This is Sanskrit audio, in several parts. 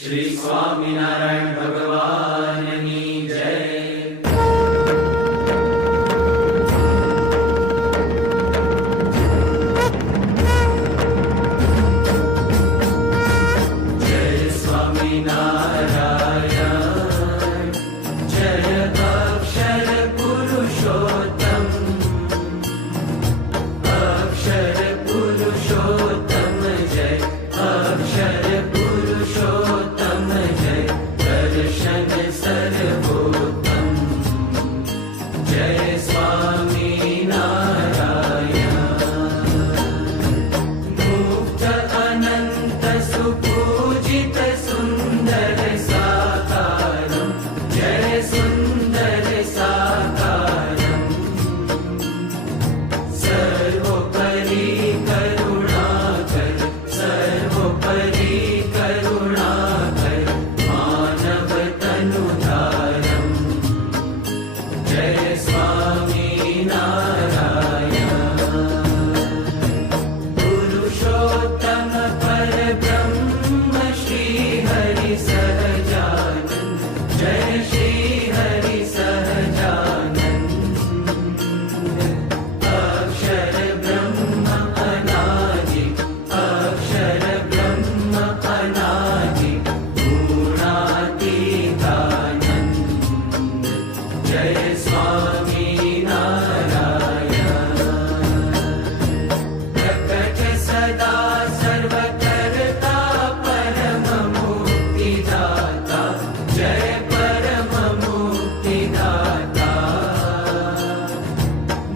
श्री स्वामिनारायण भगवाननी जय। जय स्वामिनारायण, जय अक्षर पुरुषोत्तम, अक्षर पुरुषोत्तम जय, अक्षर पुरुषोत्तम जय, दर्शन सर्वोत्तम जय स्वामिनारायण। मुक्त अनंत सुपूजित सुंदर साकारं जय सुंदर साकारं, सर्वोपरि करुणाकर, सर्वोपरि करुणाकर, मानव तनुधारं जय स्वामिनारायण। पुरुषोत्तम परब्रह्म श्री हरि सहजानंद जय श्री हरि सहजानंद, अक्षर ब्रह्म अनादि, अक्षर ब्रह्म अनादि, गुणातीतानंद जय स्वामिनारायण। प्रकट सदा सर्वकर्ता परम मुक्तिदाता जय परम मुक्तिदाता,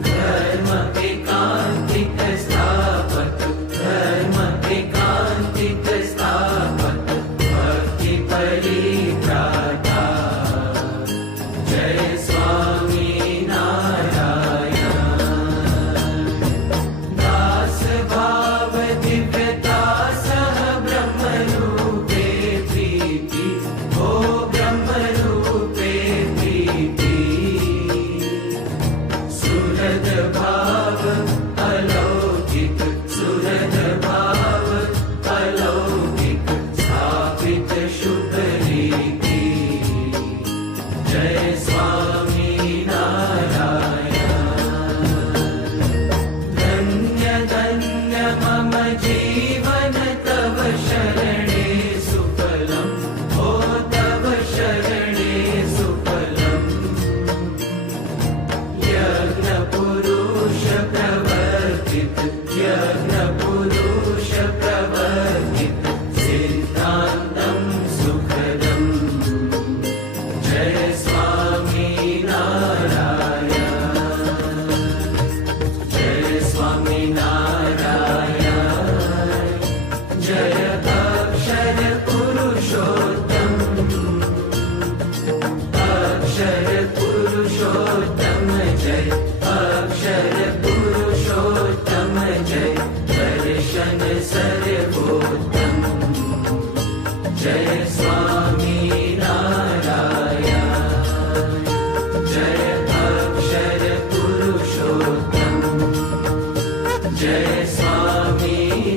धर्म एकांतिक स्थापक, धर्म एकांतिक स्थापक, भक्ति परित्राता जय स्वामिनारायण। दास भाव दिव्यता सह ब्रह्म रूपे प्रीति, ओ ब्रह्म रूपे प्रीति, सुहृद भाव अलौकिक, सुहृद भाव अलौकिक, स्थापित शुभ रीति जय स्वामिनारायण। धन्य धन्य मम जीवन तव शरणे सुफलम्, ओ तव शरणे सुफलम्, यज्ञ पुरुष प्रवर्तित, यज्ञ पुरुष प्रवर्तित, सिद्धान्तं सुखदम् जय स्वामिनारायण। जय स्वामिनारायण, जय अक्षर पुरुषोत्तम, अक्षर पुरुषोत्तम जय, अक्षर पुरुषोत्तम जय, दर्शन सर्वोत्तम जय स्वामिनारायण। जय अक्षर पुरुषोत्तम, जय स्वामिनारायण।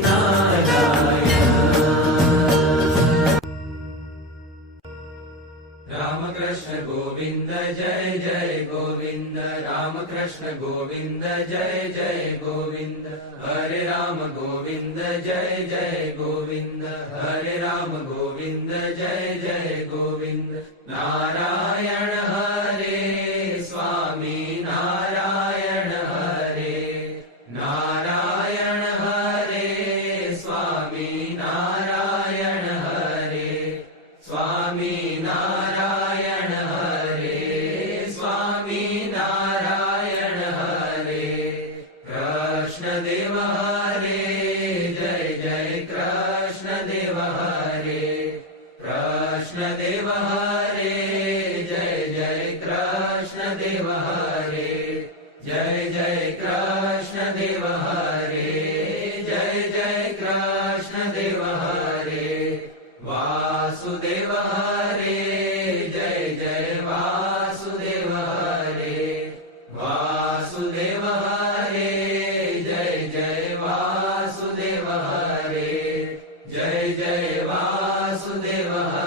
रामकृष्ण गोविंद जय जय गोविंद, रामकृष्ण गोविंद जय जय गोविंद, हरे राम गोविंद जय जय गोविंद, हरे राम गोविंद जय जय गोविंद, नारायण हरे स्वामी नारायण हरे, नारायण हरे स्वामी नारायण हरे, स्वामी नारायण हरे, स्वामी नारायण हरे, कृष्ण देव हरे जय जय कृष्ण देव हरे, कृष्ण देव हरे जय जय कृष्ण देव हरे, जय जय कृष्ण देव हरे, जय जय कृष्ण देव हरे, वासुदेव हरे जय जय वासुदेव हरे, वासुदेव हरे जय जय वासुदेव हरे, जय जय वासुदेव हरे।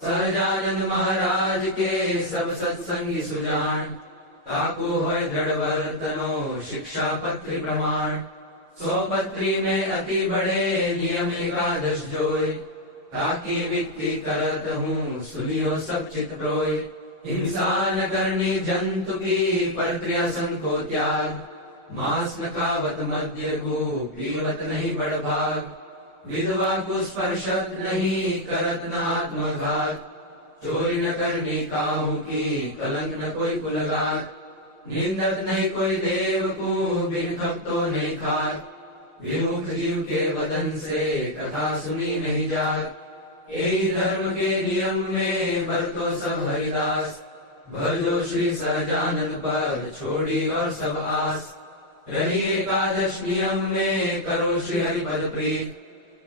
સહજાનંદ મહારાજ કે સબ સત્સંગી સુજાણ, તાકુ હોય દ્રઢ વર્તનો શિક્ષાપત્રી પ્રમાણ, સોપત્રી में अति बड़े नियम एकादश जोय, ताकि विक्ति करत हूँ सुनियो सब चित प्रोय, हिंसा न करनी जंतु की पर क्रियासन को त्याग, मांस न खावत मद्य को पीवत नहीं बड़भाग, विधवा को स्पर्शत नहीं करत न आत्मघात, चोरी न करनी काहू की कलंक न कोई कुलगात, निंदत नहीं कोई देव को बिन खपतो नहीं खात, विमुख जीव के वदन से कथा सुनी नहीं जात, यही धर्म के नियम में बरतो सब हरिदास, भजो श्री सहजानंद पद छोड़ी और सब आस, रही एकादश नियम में करो श्री हरि पद प्रीत,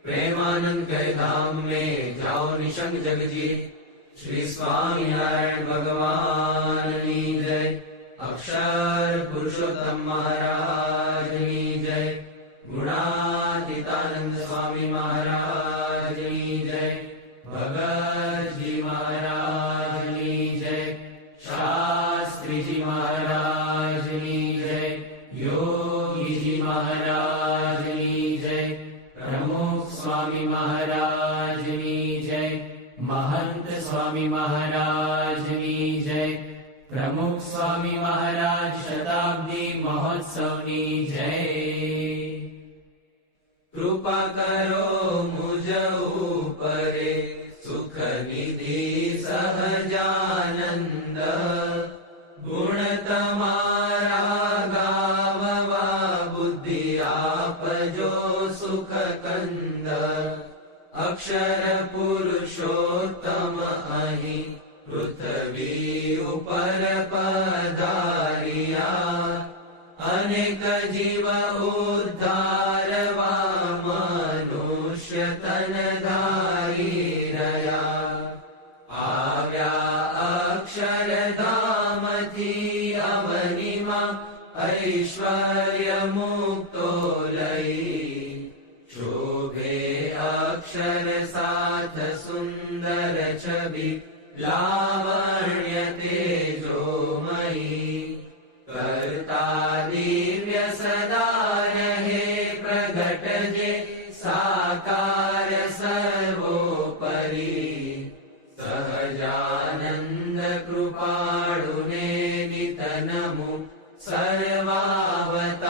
प्रेमानंद के धाम में जाओ निशंक जगजीत, श्री स्वामी नारायण भगवान की जय, अक्षर पुरुषोत्तम महाराज की जय, गुणातीतानंद स्वामी महाराज की जय, भगत जी महाराज की जय, शास्त्री जी महाराज की जय, योगी जी महाराज की जय, प्रमुख स्वामी महाराज की जय, महंत स्वामी महाराज की जय, प्रमुख स्वामी महाराज शताब्दी महोत्सव की जय। कृपा करो मुझ ऊपरे सुख निधि सहजानंद, गुण तमारा गाववा बुद्धि आप जो सुख कंद, अक्षर पुरुषोत्तम अहि पृथ्वी ऊपर पधारिया, अनेक जीव उद्धारवा मनुष्य तन धारी रया, आव्या अक्षर धाम थी अवनिमा ऐश्वर्य मुक्तो लई, शोभे अक्षर साथ सुंदर छवि लावण्य तेजोमयी, करता दिव्य सदा रहे प्रगट जे साकार सर्वोपरि, सहजानंद कृपाळुने नित नमो सर्वावतारी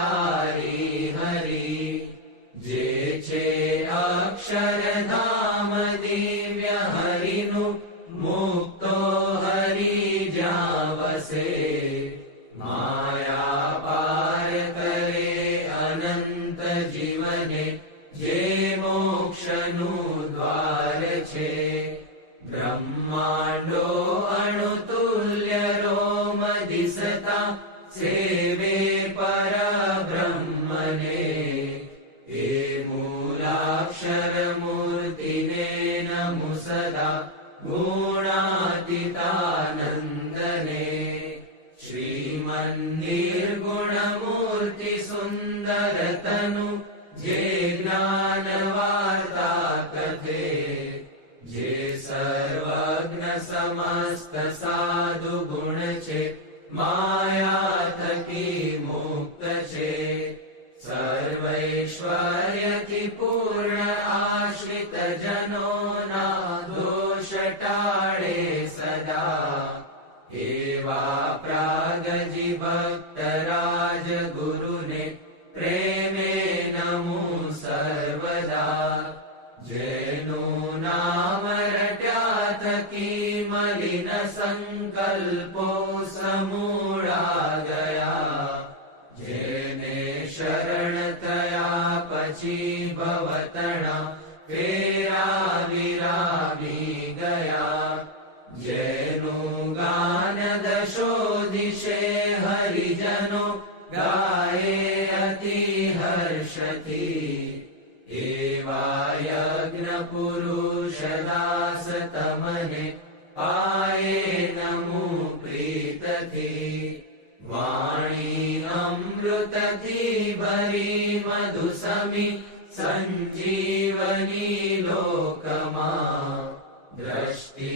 हरि, जे छे अक्षरधाम दिव्य हरिनु मुक्तो हरि ज्યાં વસે, माया पार करे अनंत जीवने जे मोक्षनु द्वार छे, ब्रह्मांडो अणुतुल्य रोम दिसता सेवे पर ब्रह्मने, हे मूलाक्षर मूर्तिने नमो सदा गुणातीतानंदने, श्रीमन्निर्गुण मूर्ति सुंदर तनु जे ज्ञान वार्ता कथे, जे सर्वज्ञ समस्त साधु गुण छे माया थकी मुक्त छे, सर्वैश्वर्य की पूर्ण आश्रित जनो ना दोष टाळे सदा, एवा प्रागजी भक्त राज गुरुने प्रेमे नमो सर्वदा, जेनु नाम रट्या थकी मलिन संकल्पो समूळा गया, जेने शरण थया पछी भवतणा फेरा विरागी गया, जेनु गान दशो दिशे हरिजनो गाये अति हर्षथी, एवा यज्ञ पुरुष दास तमने पाये नमो प्रीतथी, वाणी अमृत थी भरी मधुसमी संजीवनी लोकमा, दृष्टि